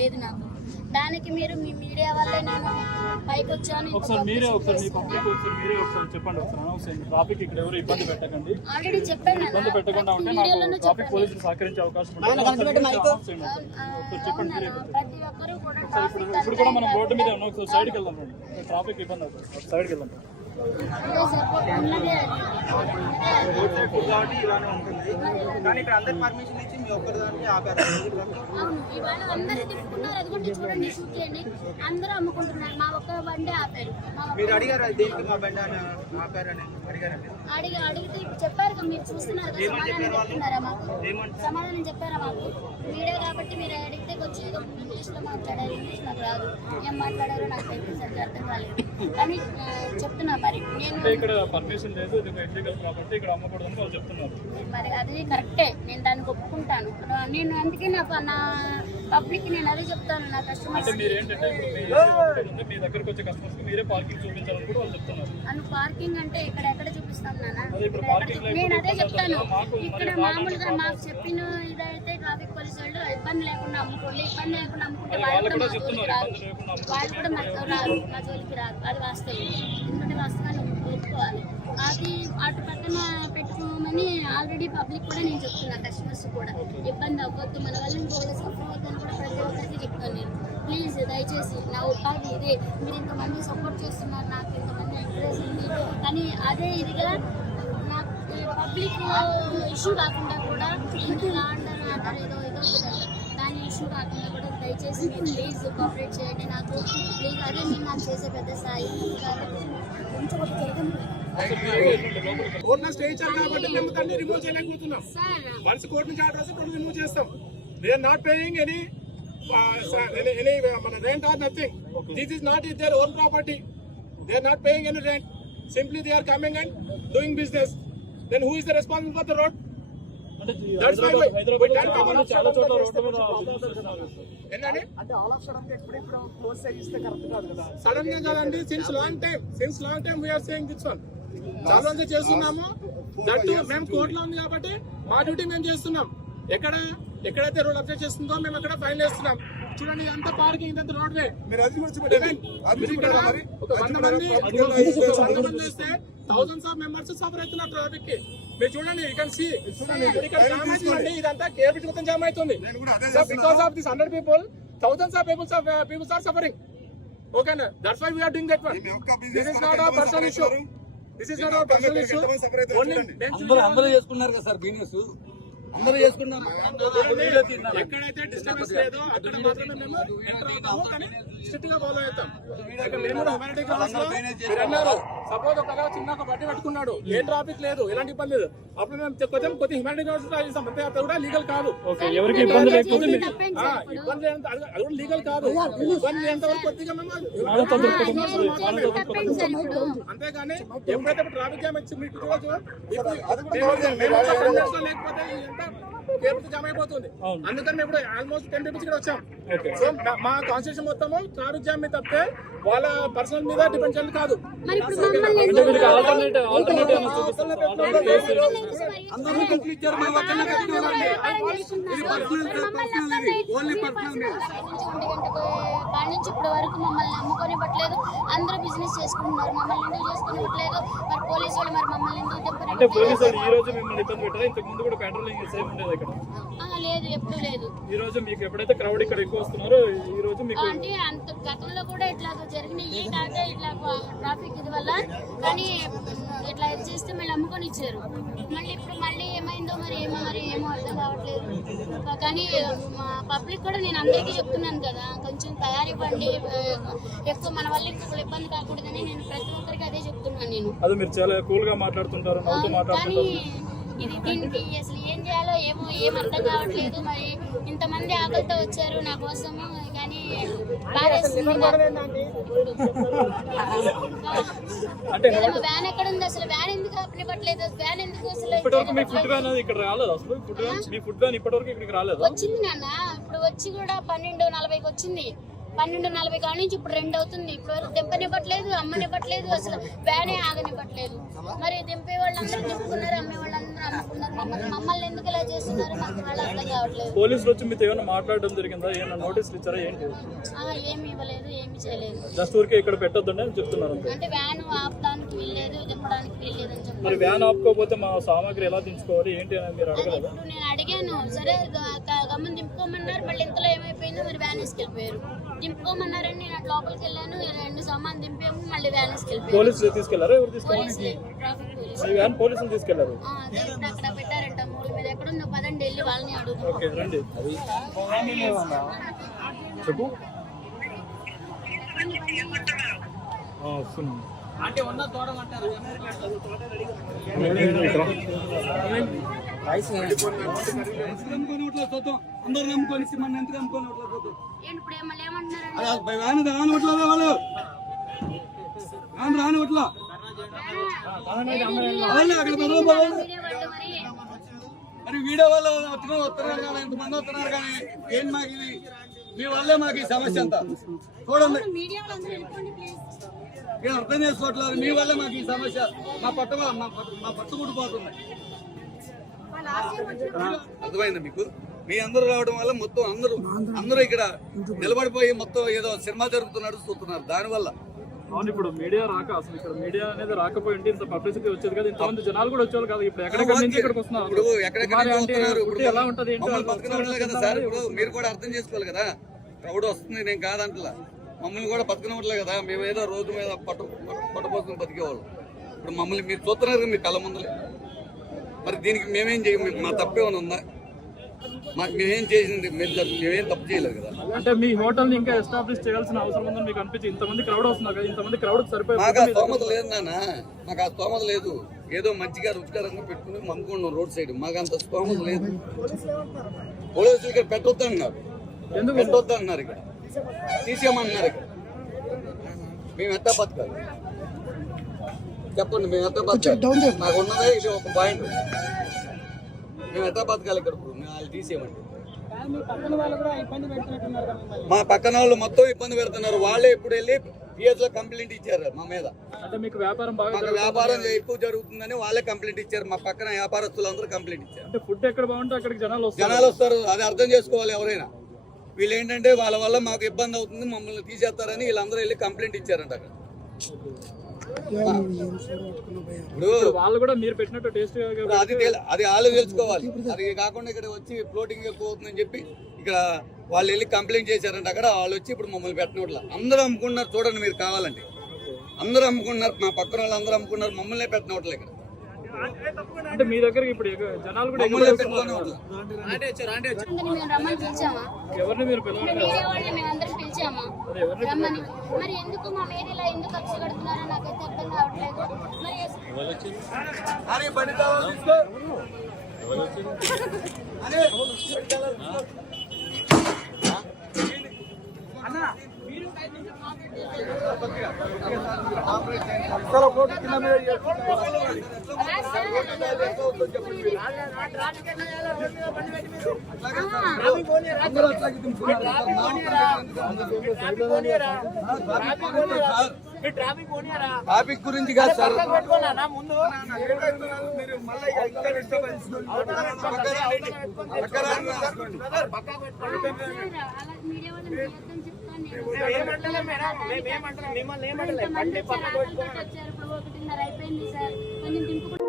లేదు నాకు. దానికి మీరు మీ మీడియా వల్లే నేను పైకి వచ్చాను. ఆల్రెడీ చెప్పాను, ప్రతి ఒక్కరు కూడా ఇవాళ అందరూ తిప్పుకున్నారు. అదిగోండి చూడండి, షూట్ చేయండి, అందరూ అమ్ముకుంటున్నారు. మా ఒక్క బండి ఆపారు. అడిగితే చెప్పారు కదా, మీరు చూస్తున్నారు కదా, సమాధానం చెప్తున్నారా మాకు? సమాధానం చెప్పారా మాకు? మీడియా కాబట్టి మీరు అడిగితే వచ్చి ఇంగ్లీష్ లో మాట్లాడారు. ఇంగ్లీష్ నాకు రాదు, ఏం మాట్లాడారో నాకు సరిగ్గా అర్థం కాలేదు. కానీ చెప్తున్నా మరి నేను మరి అది కరెక్టే, నేను దానికి ఒప్పుకుంటాను. నేను అందుకే నా పబ్లిక్ నేను అదే చెప్తాను, నా కస్టమర్స్ పార్కింగ్ అంటే ఇక్కడ ఎక్కడ చూపిస్తాను నాన్న, నేను అదే చెప్తాను. ఇక్కడ మామూలుగా మాకు చెప్పిన ఇదైతే ట్రాఫిక్ పోలీసు వాళ్ళు ఇబ్బంది లేకుండా అమ్ముకోండి, ఇబ్బంది లేకుండా అమ్ముకుంటే వాళ్ళు కూడా మా జోలికి రాదు, వాళ్ళు కూడా మా జోలికి రాదు. అది వాస్తవం, ఎందుకంటే వాస్తవాన్ని ఒప్పుకోవాలి. అది అటు పక్కన పెట్టుకోమని ఆల్రెడీ పబ్లిక్ కూడా నేను చెప్తున్నా, కస్టమర్స్ కూడా ఇబ్బంది అవ్వద్దు, మన వల్ల ఇంకోళ్ళు సఫర్ అవ్వద్దని కూడా ప్రతి ఒక్కరికి చెప్తాను నేను. ప్లీజ్ దయచేసి నా ఉపాధి ఇదే, మీరు ఇంతమంది సపోర్ట్ చేస్తున్నారు, నాకు ఇంతమంది ఎంకరేజ్ ఉంది. కానీ అదే ఇదిగా నాకు పబ్లిక్ ఇష్యూ కాకుండా కూడా ఇంటి ఆర్డర్ ఏదో దాని ఇష్యూ కాకుండా కూడా దయచేసి మీరు ప్లీజ్ కోఆపరేట్ చేయండి నాకు. ప్లీజ్ అదే మీరు నాకు చేసే పెద్ద స్థాయి రిమూవ్ చేయలేకపోతున్నాం. వన్స్ కోర్టు నుంచి ఆర్డర్ వస్తే రిమూవ్ చేస్తాం. They are not paying any rent or nothing. This is not their own property. They are not paying any rent. Simply they are coming and doing business. Then who is the responsible for the road? That's why we tell people చాలా చోట్ల road మీద ఏంటంటే అంటే all of sudden గా ఇప్పుడు close చేయిస్తే correct కాదు కదా. సడన్ గా కాదండి, since long time we are saying this one. చాలా రోజులు చేస్తున్నాము. దట్ మేము కోర్టులో ఉంది కాబట్టి మా డ్యూటీ మేము చేస్తున్నాం. ఎక్కడైతే రోడ్ అబ్జెక్ట్ చేస్తుందో మేము అక్కడ ఫైన్ వేస్తున్నాం. చూడండి, ఇదంతా పార్కింగ్, ఇదంతా రోడ్ వే. వస్తే థౌసండ్స్ ఆఫ్ మెంబర్స్ సఫర్ అవుతున్నారు ట్రాఫిక్ కి. మీరు చూడండి, యూ కెన్ సీ ఇదంతా కేబిట్ మొత్తం జామ్ అవుతుంది. Because of this 100 people, thousands of people are suffering. Okay, that's why we are doing that one. This is not our personal issue. అందరూ చేసుకున్నారు కదా సార్, బిజినెస్ అందరూ చేసుకున్నాం. ఎక్కడైతే డిస్టర్బెన్స్ లేదో అక్కడ మాత్రమే మేము ఎంటర్ అవుతాము, కానీ స్ట్రిక్ట్ గా ఫాలో అవుతాం. సపోజ్ ఒక చిన్న బట్టి పెట్టుకున్నాడు, ఏ ట్రాఫిక్ లేదు, ఎలాంటి ఇబ్బంది లేదు, అప్పుడు మేము కొంచెం కొద్దిగా హ్యూమానిటీ గ్రౌండ్స్ రాయిస్తాం. అంతే, అది కూడా లీగల్ కాదు. ఎవరికి ఇబ్బంది లేకపోతే ఇబ్బంది అది కూడా లీగల్ కాదు. ఇబ్బంది ఎంతవరకు కొద్దిగా మేము అంతేగాని ఎప్పుడైతే ట్రాఫిక్ జామ్ వచ్చి మీకు చూడవచ్చు, లేకపోతే కేబుల్ జామ్ అయిపోతుంది. అందుకని ఇప్పుడు ఆల్మోస్ట్ 10 people ఇక్కడ వచ్చాం. సో మా కాన్స్టిట్యూషన్ మొత్తము ట్రాఫిక్ జామ్ మీద తప్పితే వాళ్ళ పర్సనల్ మీద డిపెండ్ చేయాలి కాదు. నుంచి ఇప్పటి వరకు మమ్మల్ని నమ్ముకొని పట్టలేదు, అందరూ బిజినెస్ చేసుకుంటున్నారు, మమ్మల్ని ఎందుకు చేసుకుని పట్టలేదు? మరి పోలీసు వాళ్ళు మరి మమ్మల్ని ఎందుకు లేదు, ఎప్పుడు లేదు. ఈ రోజు మీకు ఎప్పుడైతే క్రౌడ్ ఇక్కడ ఎక్కువ వస్తున్నారో ఈ రోజు మీకు అంటే అంత గతంలో కూడా ఇట్లా జరిగినాయి కాక ఇట్లా ట్రాఫిక్ ఇది వల్ల, కానీ ఇట్లా చేస్తే మళ్ళీ అమ్ముకొని ఇచ్చారు. మళ్ళీ ఇప్పుడు మళ్ళీ ఏమైందో మరి ఏమో అర్థం కావట్లేదు. కానీ పబ్లిక్ కూడా నేను అందరికీ చెప్తున్నాను కదా, కొంచెం తయారివ్వండి, ఎక్కువ మన వల్ల ఇంకొకరు ఇబ్బంది కాకూడదని నేను ప్రతి ఒక్కరికి అదే చెప్తున్నాను. నేను అది మీరు చాలా కూల్ గా మాట్లాడుతుంటారు, కానీ ఇది దీనికి అసలు ఏం చేయాలో ఏం అర్థం కావట్లేదు. మరి ఇంతమంది ఆకలితో వచ్చారు నా కోసము, కానీ వ్యాన్ ఎక్కడ ఉంది అసలు? వ్యాన్ ఎందుకు ఆపనివ్వట్లేదు? వ్యాన్ ఎందుకు అసలు వచ్చింది నాన్న? ఇప్పుడు వచ్చి కూడా 12:40కి వచ్చింది. 12:40 కాడ నుంచి ఇప్పుడు 2 అవుతుంది. ఇప్పుడు వరకు దింపనివ్వట్లేదు, అమ్మనివ్వట్లేదు, అసలు వ్యానే ఆగనివ్వట్లేదు. మరి దింపే వాళ్ళందరూ దింపుకున్నారు, అమ్మే వాళ్ళందరూ అమ్ముకున్నారు. మమ్మల్ని ఎందుకు ఇలా చేస్తున్నారు నాకు వాళ్ళు అర్థం కావట్లేదు. పోలీసులు వచ్చి మీతో ఏమైనా మాట్లాడడం జరిగిందా? ఏమైనా నోటీసులు ఇచ్చారా? ఏంటి? ఏమి ఇవ్వలేదు, ఏమి చేయలేదు. జస్ట్ ఊరికే ఇక్కడ పెట్టొద్దండి అని చెప్తున్నారు. అంటే వ్యాన్ ఆపడానికి వీల్లేదు, దింపడానికి వీల్లేదు అని చెప్పారు. మరి వ్యాన్ ఆపుకోకపోతే మా సామాగ్రి ఎలా దించుకోవాలి ఏంటి అని మీరు అడగలేదా? ఇప్పుడు నేను అడిగాను, సరే గమ్మున దింపుకోమన్నారు. మళ్ళీ ఇంతలో ఏమైపోయిందో మరి వ్యాన్ వేసుకెళ్ళిపోయారు. దింపుకోమన్నారని నేను అటు లోపలికి వెళ్ళాను, 2 సామాన్ దింపాము, మళ్ళీ వ్యాన్ వేసుకెళ్ళిపోయారు. పోలీసులు తీసుకెళ్లారా? ఎవరు తీసుకెళ్ళారు? Traffic police. ఈ వ్యాన్ పోలీసులు తీసుకెళ్లారు. అదే ఇప్పుడు అక్కడ పెట్టారంట మూల మీద. ఎక్కడుందో పదండి వెళ్ళి వాళ్ళని అడుగుతాం. ఓకే రండి. చెప్పు. వస్తున్నాం. అందరు నమ్ముకొని సిమెంట్ ఎంత నమ్ముకొని పోతాం. ఏంటి ఇప్పుడు మళ్ళీ ఏమంటున్నారు? వాళ్ళు రానివట్లా మరి వీడియో వాళ్ళు వస్తున్నారు కానీ ఇంతమంది వస్తున్నారు కానీ ఏంటి మాకు ఇది? మీ వల్లే మాకు ఈ సమస్య అంతా. చూడండి, నేను అర్థం చేసుకోవట్లేదు. మీ వల్లే మాకు ఈ సమస్య. మా పట్టు ముడిపోతుంది. అర్థమైంది మీకు? మీ అందరూ రావడం వల్ల మొత్తం అందరూ ఇక్కడ నిలబడిపోయి మొత్తం ఏదో సినిమా జరుగుతున్నట్టు చూస్తున్నారు. దానివల్ల అవును, ఇప్పుడు మీడియా రాక అసలు ఇక్కడ మీడియా అనేది రాకపోయి ఉంటే ఇంత పబ్లిసిటీ వచ్చేది కదా, ఇంతమంది జనాలు కూడా వచ్చేవాళ్ళు కదా. ఇప్పుడు ఎక్కడెక్కడి నుంచి ఇక్కడికి వస్తున్నారు. ఇప్పుడు ఎక్కడెక్కడ ఎలా ఉంటది ఏంటి? బతకనట్లే కదా సార్. ఇప్పుడు మీరు కూడా అర్థం చేసుకోవాలి కదా. క్రౌడ్ వస్తుంది, నేను కాదంటలా. మమ్మల్ని కూడా బతకనట్లే కదా. మేము ఏదో రోజు మీద పట్టుపోసుకుని బతికేవాళ్ళు. ఇప్పుడు మమ్మల్ని మీరు చూస్తున్నారు మీ కళ్ళ ముందులే. మరి దీనికి మేమేం చేయము? మా తప్పేమైనా ఉందా? మేమేం చేసింది? మేమేం తప్పు చేయలేదు కదా. అంటే మీ హోటల్ ని ఇంకా ఎస్టాబ్లిష్ చేయాల్సిన అవసరం ఉందని మీకు అనిపించి ఇంతమంది క్రౌడ్ వస్తున్నారు కదా, ఇంతమంది క్రౌడ్ సరిపోయి మాకు ఆ స్తోమత లేదు నాన్న. మాకు ఆ స్తోమత లేదు. ఏదో మంచిగా రుచికరంగా పెట్టుకుని అమ్ముకున్నాం రోడ్ సైడ్. మాకు అంత స్తోమత లేదు. పోలీసులు ఇక్కడ పెట్టొద్దు అన్నారు. ఎందుకు పెట్టొద్దు అన్నారు? ఇక్కడ తీసేయమన్నారు. ఇక్కడ మేము ఎంత బతకాలి చెప్పండి? మేము ఎంత బతకాలి? నాకు ఉన్నదే ఇది ఒక పాయింట్. మేము ఎంత బతకాలి ఇక్కడ? వాళ్ళు తీసేయమండి. మా పక్కన వాళ్ళు మొత్తం ఇబ్బంది పెడుతున్నారు. వాళ్ళే ఇప్పుడు వెళ్ళి పిఎస్ లో కంప్లైంట్ ఇచ్చారు మా మీద. అంటే మీకు వ్యాపారం బాగా మాకు వ్యాపారం ఎక్కువ జరుగుతుందని వాళ్ళే కంప్లైంట్ ఇచ్చారు. మా పక్కన వ్యాపారస్తులు అందరూ కంప్లైంట్ ఇచ్చారు. అంటే ఫుడ్ ఎక్కడ బాగుంటే అక్కడికి జనాలు వస్తారు. అది అర్థం చేసుకోవాలి ఎవరైనా. వీళ్ళు ఏంటంటే వాళ్ళ వల్ల మాకు ఇబ్బంది అవుతుంది, మమ్మల్ని తీసేస్తారని వీళ్ళందరూ వెళ్ళి కంప్లైంట్ ఇచ్చారంట అక్కడ. ఇప్పుడు వాళ్ళు కూడా మీరు పెట్టినట్టు టేస్ట్ అది వాళ్ళు తెలుసుకోవాలి. అది కాకుండా ఇక్కడ వచ్చి ఫ్లోటింగ్ ఎక్కువ అవుతుందని చెప్పి ఇక్కడ వాళ్ళు వెళ్ళి కంప్లైంట్ చేశారంట అక్కడ. వాళ్ళు వచ్చి ఇప్పుడు మమ్మల్ని పెట్టినట్ల అందరూ అమ్ముకున్నారు. చూడండి మీరు కావాలంటే. అందరూ అమ్ముకున్నారు. మా పక్కన వాళ్ళు అందరూ అమ్ముకున్నారు. మమ్మల్ని పెట్టినట్లే ఇక్కడ. అంటే మీ దగ్గర ఇప్పుడు జనాలు కూడా రమ్మని పిలిచామా? ఎవరిని మీరు పిలవాలి? మీడియా వాళ్ళని మేమందరం పిలిచామా రమ్మని? మరి ఎందుకు మా మీడియాలో ఎందుకు కక్ష కడుతున్నారో నాకైతే అర్థం కావట్లేదు. ట్రాఫిక్ గురించి కాదు సార్. అయిపోయింది సార్, కొంచెం దింపు